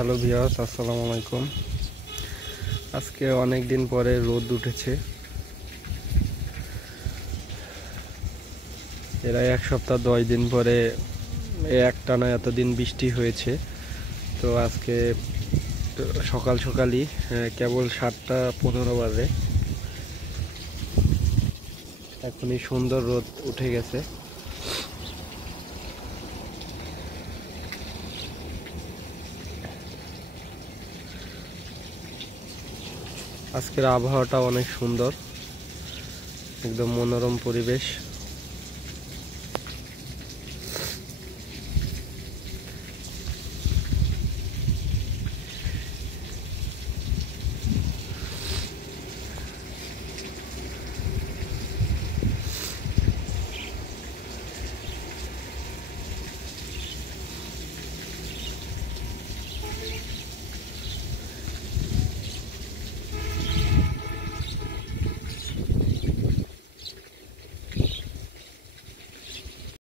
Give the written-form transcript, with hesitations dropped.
Hello viewers, আসসালামু আলাইকুম। আজকে অনেক দিন পরে রোদ উঠেছে। এরা এক সপ্তাহ 10 দিন পরে একটানা এতদিন বৃষ্টি হয়েছে। তো আজকে সকাল সকালই কেবল 7টা 15 বাজে, এখনই সুন্দর রোদ উঠে গেছে। আজকের আবহাওয়াটা অনেক সুন্দর, একদম মনোরম পরিবেশ।